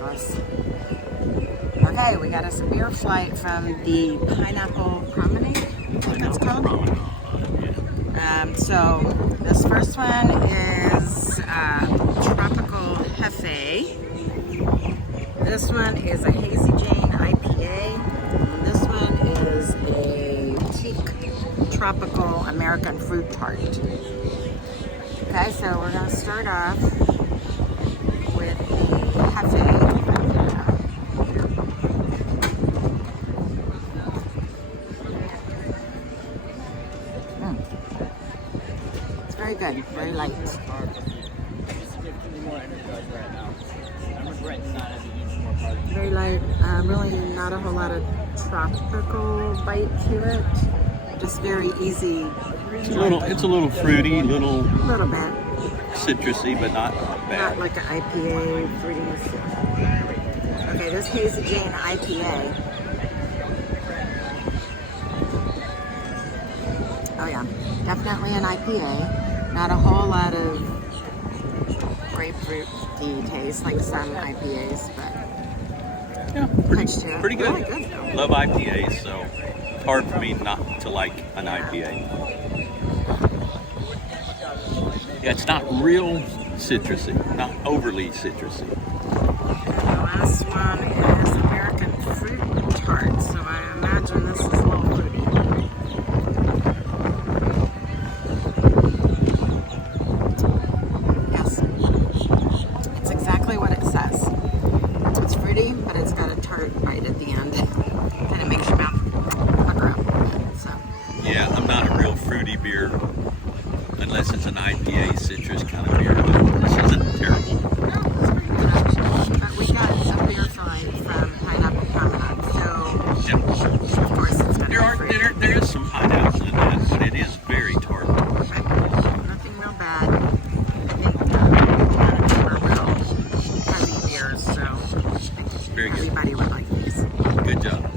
fabulous. Okay, we got us a beer flight from the Pineapple Promenade, I think it's called. So this first one is Tropical Hefe. This one is a Hazy Jane IPA. And this one is a Teak Tropical American Fruit Tart. Okay, so we're going to start off with the Hefe. It's very good, very light. Very light, really not a whole lot of tropical bite to it. Just very easy. It's a little fruity, A little bit. citrusy, but not bad. Not like an IPA, fruity. Okay, this Hazy Jane IPA. Oh yeah, definitely an IPA. Not a whole lot of grapefruity taste like some IPAs, but Yeah, pretty good. Really good though. Love IPAs, so it's hard for me not to like an IPA. Yeah, it's not real citrusy, not overly citrusy. The last one is American Fruit Tart, so I imagine this is a little fruity. Yes, it's exactly what it says. It's fruity, but it's got a tart bite at the end. Kind of makes your mouth pucker up a bit. So. Yeah, I'm not a real fruity beer, unless it's an IPA citrus kind of beer, but this isn't terrible. But we got some beer flight from Pineapple Promenade, so Yeah. of course it's gonna be fruity. There is some pineapple in that, but it is very tart. Nothing real bad. I think none of them are real heavy beers, so I think Very good. everybody would like these. Good job.